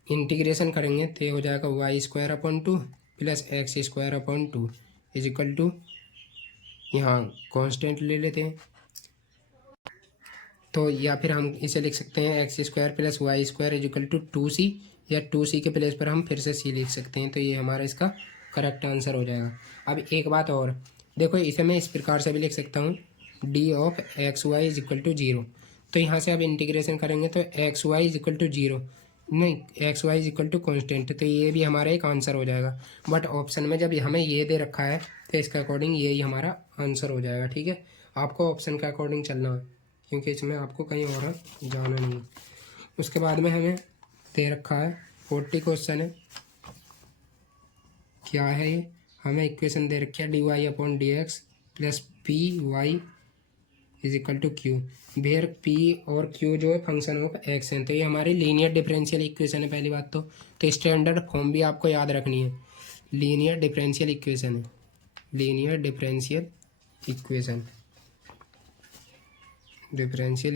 इंटीग्रेशन करेंगे तो ये हो जाएगा y²/2 + x²/2 = यहाँ कांस्टेंट ले लेते हैं, तो या फिर हम इसे लिख सकते हैं x² + y² = 2c, या 2c के प्लेस पर हम फिर से c लिख सकते हैं। तो ये हमारा इसका करेक्ट आंसर हो जाएगा। अब एक बात और देखो, इसे मैं इस प्रकार से भी लिख सकता हूँ d(xy) = 0। तो यहाँ से अब इंटीग्रेशन करेंगे तो xy = 0 नहीं, xy = कॉन्स्टेंट। तो ये भी हमारा एक आंसर हो जाएगा। बट ऑप्शन में जब हमें ये दे रखा है तो इसके अकॉर्डिंग यही हमारा आंसर हो जाएगा। ठीक है, आपको ऑप्शन के अकॉर्डिंग चलना है क्योंकि इसमें आपको कहीं और जाना नहीं है। उसके बाद में हमें दे रखा है 40 क्वेश्चन है। क्या है ये? हमें इक्वेशन दे रखी है dy/dx + py = q, where p और q जो है फंक्शन ऑफ x है। तो ये हमारी लीनियर डिफरेंशियल इक्वेशन है। पहली बात तो स्टैंडर्ड फॉर्म भी आपको याद रखनी है। लीनियर डिफरेंशियल इक्वेशन है, लीनियर डिफरेंशियल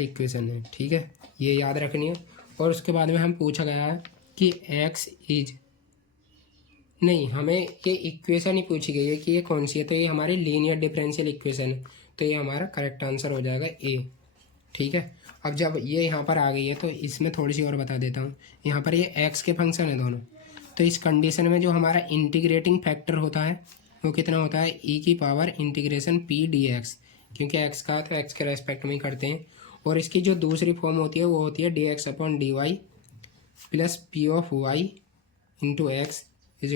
इक्वेशन है। ठीक है, ये याद रखनी है। और उसके बाद में हम पूछा गया है कि x इज, नहीं, हमें ये इक्वेशन ही पूछी गई है कि ये कौन सी है। तो ये हमारी लीनियर डिफरेंशियल इक्वेशन है। तो ये हमारा करेक्ट आंसर हो जाएगा ए। ठीक है, अब जब ये यहाँ पर आ गई है तो इसमें थोड़ी सी और बता देता हूँ। यहाँ पर ये x के फंक्शन है दोनों। तो इस कंडीशन में जो हमारा इंटीग्रेटिंग फैक्टर होता है वो कितना होता है? e∫p dx, क्योंकि x का तो x के रेस्पेक्ट में ही करते हैं। और इसकी जो दूसरी फॉर्म होती है वो होती है dx/dy + p(y) × x =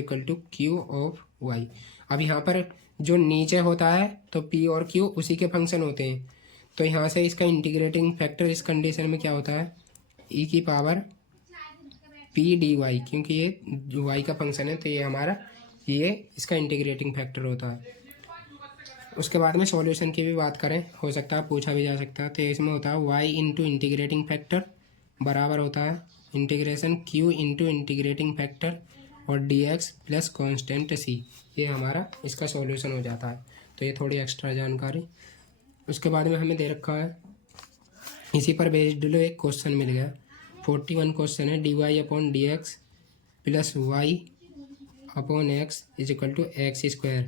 q(y). अब यहाँ पर जो नीचे होता है तो p और q उसी के फंक्शन होते हैं। तो यहाँ से इसका इंटीग्रेटिंग फैक्टर इस कंडीशन में क्या होता है? e∫p dy, क्योंकि ये y का फंक्शन है तो ये हमारा ये इसका इंटीग्रेटिंग फैक्टर होता है। उसके बाद में सॉल्यूशन की भी बात करें, हो सकता है पूछा भी जा सकता है। तो इसमें होता है y × इंटीग्रेटिंग फैक्टर बराबर होता है इंटीग्रेशन q × इंटीग्रेटिंग फैक्टर और dx + कांस्टेंट c। ये हमारा इसका सॉल्यूशन हो जाता है। तो ये थोड़ी एक्स्ट्रा जानकारी। उसके बाद में हमें दे रखा है, इसी पर बेस्ड एक क्वेश्चन मिल गया। 41 क्वेश्चन है dy/dx + y/x = x²।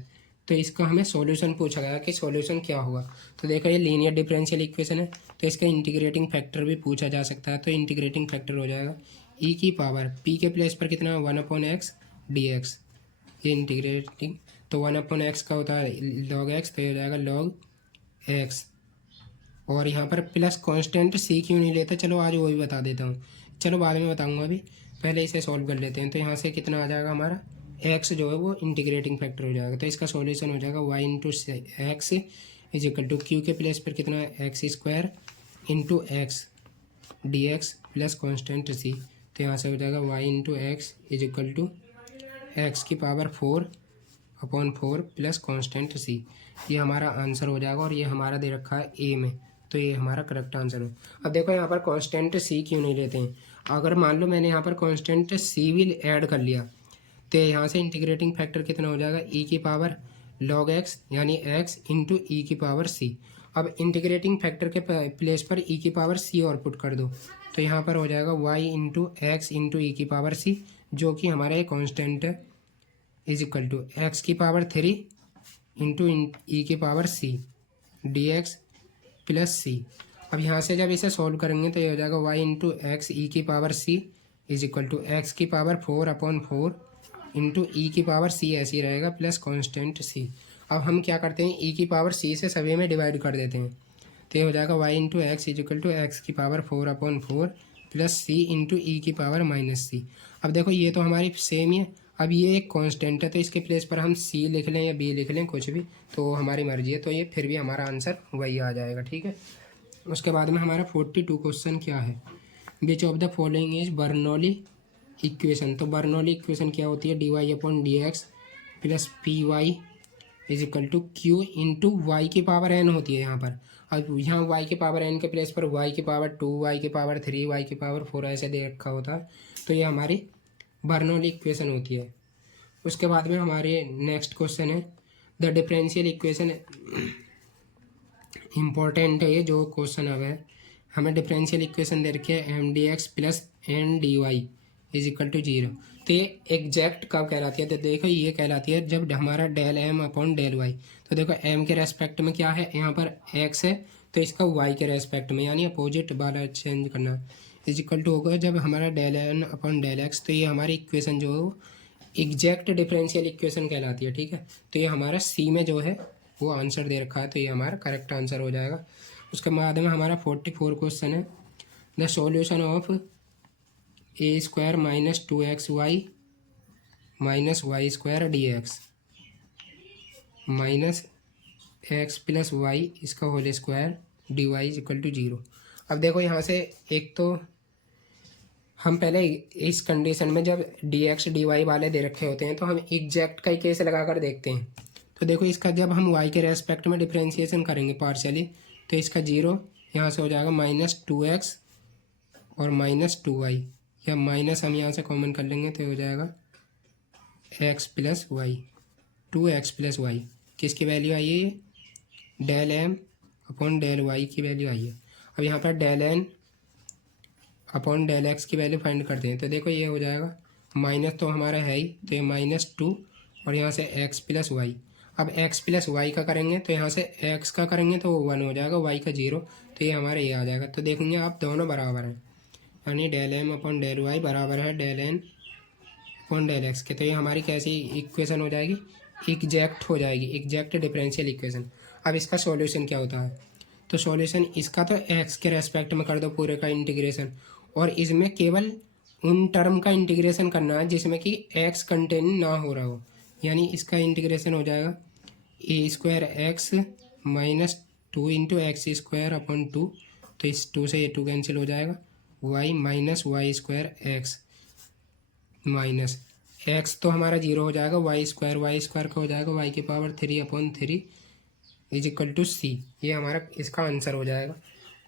तो इसका हमें सॉल्यूशन पूछा गया कि सॉल्यूशन क्या होगा। तो देखो ये लीनियर डिफरेंशियल इक्वेशन है, तो इसका इंटीग्रेटिंग फैक्टर भी पूछा जा सकता है। तो इंटीग्रेटिंग फैक्टर हो जाएगा ई की पावर पी के प्लेस पर कितना 1/x dx, ये इंटीग्रेटिंग। तो 1/x का होता है log x, तो ये हो जाएगा log x। और यहाँ पर प्लस कांस्टेंट सी क्यों नहीं लेते, चलो आज वो भी बता देता हूँ, चलो बाद में बताऊँगा, अभी पहले इसे सॉल्व कर लेते हैं। तो यहाँ से कितना आ जाएगा हमारा x जो है वो इंटीग्रेटिंग फैक्टर हो जाएगा। तो इसका सॉल्यूशन हो जाएगा y into x is equal to Q के प्लेस पर कितना है x square into x d x plus constant C. तो यहाँ से हो जाएगा y into x is equal to x की पावर 4/4 प्लस कॉन्स्टेंट सी। ये हमारा आंसर हो जाएगा और ये हमारा दे रखा है ए में, तो ये हमारा करेक्ट आंसर हो। अब देखो यहाँ पर कांस्टेंट सी क्यों नहीं लेते हैं, अगर मान लो मैंने यहाँ पर कांस्टेंट सी भी ऐड कर लिया तो यहाँ से इंटीग्रेटिंग फैक्टर कितना हो जाएगा ई की पावर log x यानी x इंटू ई की पावर सी। अब इंटीग्रेटिंग फैक्टर के प्लेस पर ई की पावर सी और पुट कर दो, तो यहाँ पर हो जाएगा y इंटू एक्स इंटू ई की पावर सी, जो कि हमारा एक कॉन्स्टेंट है, इज इक्वल टू एक्स की पावर 3 इंटू ई की power c d x plus c. अब यहाँ से जब इसे सॉल्व करेंगे तो ये हो जाएगा y इंटू एक्स ई की power C is equal to x की पावर 4/4 इंटू ई की पावर सी, ऐसे ही रहेगा प्लस कांस्टेंट सी। अब हम क्या करते हैं, ई की पावर सी से सभी में डिवाइड कर देते हैं, तो ये हो जाएगा y into x is equal to x की पावर 4/4 प्लस सी इंटू ई की पावर -c। अब देखो ये तो हमारी सेम ही है, अब ये एक कांस्टेंट है तो इसके प्लेस पर हम सी लिख लें या बी लिख लें, कुछ भी, तो हमारी मर्जी है, तो ये फिर भी हमारा आंसर वही आ जाएगा, ठीक है। उसके बाद में हमारा 42 क्वेश्चन क्या है, which of the following is Bernoulli equation. तो बर्नौली इक्वेशन क्या होती है, dy/dx plus py is equal to Q into Y की पावर n होती है यहाँ पर। अब यहाँ y की पावर n के प्लेस पर y की पावर 2, y की पावर 3, y की पावर 4 ऐसे दे रखा होता है, तो ये हमारी बर्नौली इक्वेशन होती है। उसके बाद में हमारे नेक्स्ट क्वेश्चन है द डिफरेंशियल इक्वेशन। इम्पोर्टेंट है ये जो क्वेश्चन अब है, हमें डिफरेंशियल इक्वेशन दे रखी है mdx plus ndy is equal to 0। तो ये एग्जैक्ट कब कहलाती है, तो देखो ये कहलाती है जब हमारा del M upon del Y. तो देखो एम के रेस्पेक्ट में क्या है, यहाँ पर एक्स है, तो इसका वाई के रेस्पेक्ट में यानी अपोजिट वाला चेंज करना, इज इक्वल टू होगा जब हमारा del N upon del X. तो ये हमारी इक्वेशन जो है एग्जैक्ट डिफरेंशियल इक्वेशन कहलाती है, ठीक है। तो ये हमारा सी में जो है वो आंसर दे रखा है, तो ये हमारा करेक्ट आंसर हो जाएगा। उसके बाद में हमारा 44 क्वेश्चन है the solution of a² minus 2xy minus Y square D x minus x plus y इसका whole square D Y is equal to 0। अब देखो यहाँ से एक तो हम पहले इस कंडीशन में जब डी एक्स डी वाई वाले दे रखे होते हैं तो हम एग्जैक्ट का केस लगा कर देखते हैं। तो देखो इसका जब हम y के रेस्पेक्ट में डिफ्रेंशिएशन करेंगे पार्शियली, तो इसका 0 यहाँ से हो जाएगा -2x और -2y, या माइनस हम यहाँ से कॉमन कर लेंगे तो हो जाएगा x plus Y, 2x plus Y. किसकी वैल्यू आई है, ये del M upon del Y की वैल्यू आई है। अब यहाँ पर del N upon del X की वैल्यू फाइंड करते हैं, तो देखो ये हो जाएगा माइनस तो हमारा है ही, तो ये -2 और यहाँ से x प्लस वाई। अब x प्लस वाई का करेंगे तो यहाँ से x का करेंगे तो 1 हो जाएगा, y का 0, तो ये हमारे ये आ जाएगा। तो देखेंगे आप दोनों बराबर हैं, यानी del M upon del Y बराबर है del N upon del X के। तो ये हमारी कैसी इक्वेशन हो जाएगी, एग्जैक्ट हो जाएगी, एग्जैक्ट डिफरेंशियल इक्वेशन। अब इसका सॉल्यूशन क्या होता है, तो सॉल्यूशन इसका तो x के रेस्पेक्ट में कर दो पूरे का इंटीग्रेशन, और इसमें केवल उन टर्म का इंटीग्रेशन करना है जिसमें कि x कंटेन ना हो रहा हो, यानी इसका इंटीग्रेशन हो जाएगा a² minus 2 into x square upon 2, तो इस 2 से ये 2 कैंसिल हो जाएगा, y minus Y square x minus X तो हमारा 0 हो जाएगा, वाई स्क्वायर का हो जाएगा y की पावर 3/3 इज इक्वल टू सी। ये हमारा इसका आंसर हो जाएगा,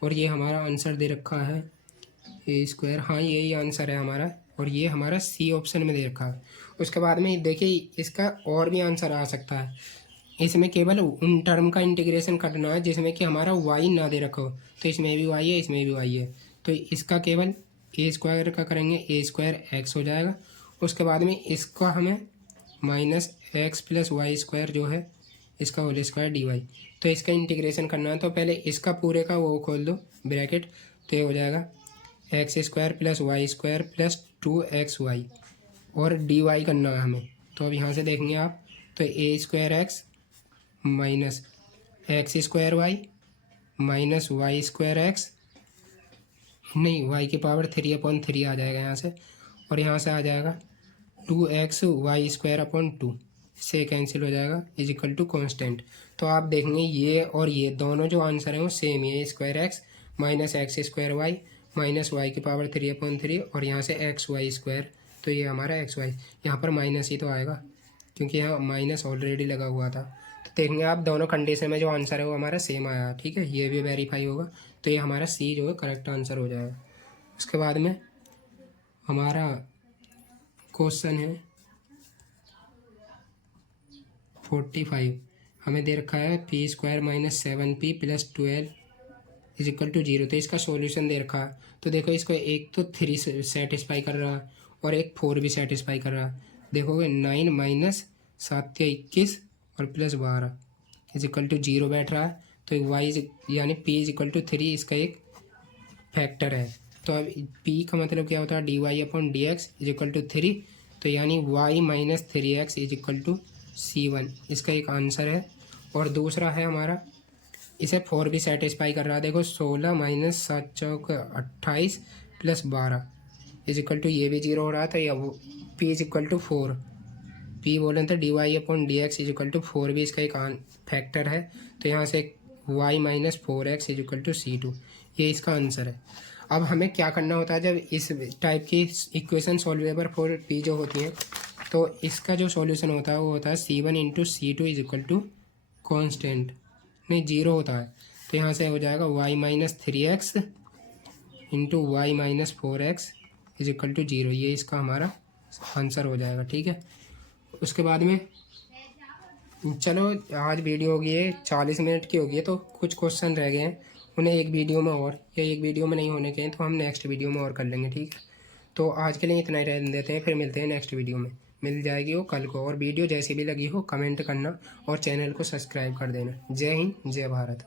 और ये हमारा आंसर दे रखा है a², हाँ यही आंसर है हमारा, और ये हमारा सी ऑप्शन में दे रखा है। उसके बाद में देखिए इसका और भी आंसर आ सकता है, इसमें केवल उन टर्म का इंटीग्रेशन करना है जिसमें कि हमारा y ना दे रखा हो, तो इसमें भी y है, इसमें भी y है, तो इसका केवल a² का करेंगे a² x हो जाएगा। उसके बाद में इसका हमें -x प्लस वाई स्क्वायर जो है इसका होल स्क्वायर dy। तो इसका इंटीग्रेशन करना है तो पहले इसका पूरे का वो खोल दो ब्रैकेट, तो ये हो जाएगा X square plus Y square plus 2xy और dy करना है हमें। तो अब यहाँ से देखेंगे आप, तो a square x minus x square Y minus Y square x, नहीं वाई की पावर 3/3 आ जाएगा यहाँ से, और यहाँ से आ जाएगा 2xy² 2 से कैंसिल हो जाएगा इज इक्वल टू कॉन्स्टेंट। तो आप देखेंगे ये और ये दोनों जो आंसर है वो सेम ही है, square x minus x square Y minus Y की पावर 3/3 और यहाँ से XY²। तो ये हमारा XY, यहाँ पर माइनस ही तो आएगा क्योंकि यहाँ माइनस ऑलरेडी लगा हुआ था। तो देखेंगे आप दोनों कंडीशन में जो आंसर है वो हमारा सेम आया, ठीक है, ये भी वेरीफाई होगा। तो ये हमारा सी जो है करेक्ट आंसर हो जाएगा। उसके बाद में हमारा क्वेश्चन है 45। हमें दे रखा है p² minus 7p plus 12 is equal to 0। तो इसका सॉल्यूशन दे रखा है। तो देखो इसको एक तो 3 सेटिस्फाई कर रहा है और एक 4 भी सेटिस्फाई कर रहा है। देखोगे 9 माइनस 7 या 21 और प्लस 12 इज इक्वल टू 0 बैठ रहा है। तो y यानी p इज इक्वल टू 3 इसका एक फैक्टर है। तो अब p का मतलब क्या होता है, dy/dx इज इक्वल टू 3। तो यानी y minus 3x is equal to C1 इसका एक आंसर है। और दूसरा है हमारा, इसे 4 भी सेटिस्फाई कर रहा है। देखो 16 माइनस 7 चौक 28 प्लस 12 इज इक्वल टू, ये भी 0 हो रहा था, या वो p is equal to 4, p बोले तो dy/dx इज इक्वल टू 4 भी इसका एक फैक्टर है। तो यहाँ से y minus 4x is equal to C2, ये इसका आंसर है। अब हमें क्या करना होता है जब इस टाइप की इक्वेशन सॉल्वेबल फॉर p जो होती हैं, तो इसका जो सॉल्यूशन होता है वो होता है C1 into C2 is equal to constant, नहीं 0 होता है। तो यहाँ से हो जाएगा y minus 3x into y minus 4x is equal to 0, ये इसका हमारा आंसर हो जाएगा, ठीक है। उसके बाद में चलो आज वीडियो होगी है 40 मिनट की होगी है, तो कुछ क्वेश्चन रह गए हैं, उन्हें एक वीडियो में और, या एक वीडियो में नहीं होने के हैं तो हम नेक्स्ट वीडियो में और कर लेंगे, ठीक है। तो आज के लिए इतना ही रहने देते हैं, फिर मिलते हैं नेक्स्ट वीडियो में। मिल जाएगी वो कल को, और वीडियो जैसी भी लगी हो कमेंट करना और चैनल को सब्सक्राइब कर देना। जय हिंद, जय भारत।